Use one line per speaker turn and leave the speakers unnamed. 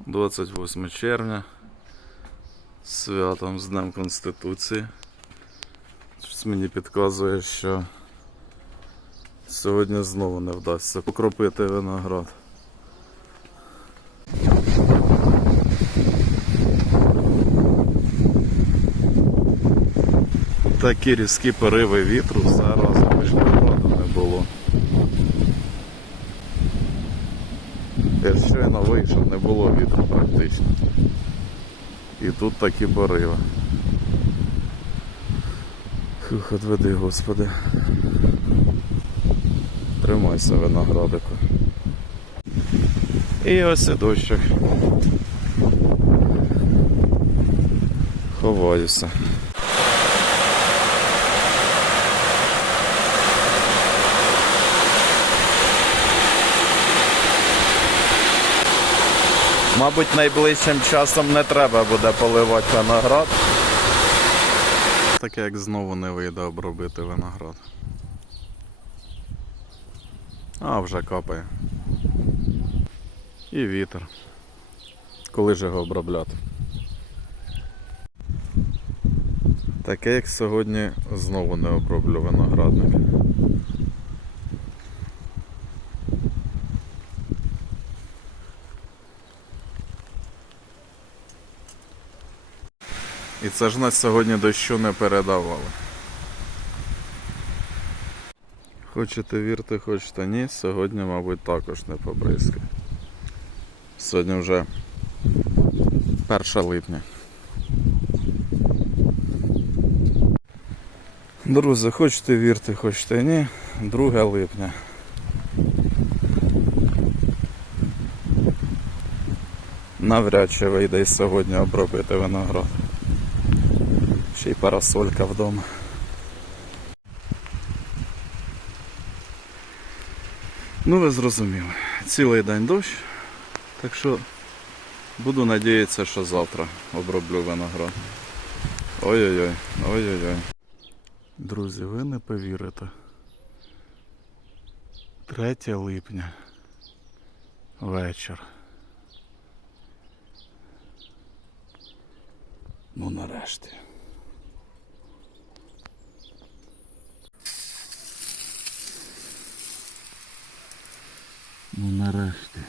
28 червня. Святом з Днем Конституції. Щось мені підказує, що сьогодні знову не вдасться покропити виноград. Такі різкі пориви вітру зараз винограду не було. Я щойно вийшов, не було вітру практично. І тут такі пориви. Фух, отведи, господи. Тримайся, виноградику. І ось і дощик. Ховаюся. Мабуть, найближчим часом не треба буде поливати виноград. Таке як знову не вийде обробити виноград. А вже капає. І вітер. Коли ж його обробляти? Таке як сьогодні знову не оброблю виноградник. І це ж нас сьогодні дощу не передавали. Хочете вірте, хочете ні, сьогодні, мабуть, також не побризкає. Сьогодні вже 1 липня. Друзі, хочете вірте, хочете ні, 2 липня. Навряд чи вийде сьогодні обробити виноград. Ще й парасолька вдома. Ну ви зрозуміли. Цілий день дощ. Так що буду надіятися, що завтра оброблю виноград. Ой-ой-ой, ой-ой-ой. Друзі, ви не повірите. 3 липня. Вечір. Ну нарешті. Ну нарешті.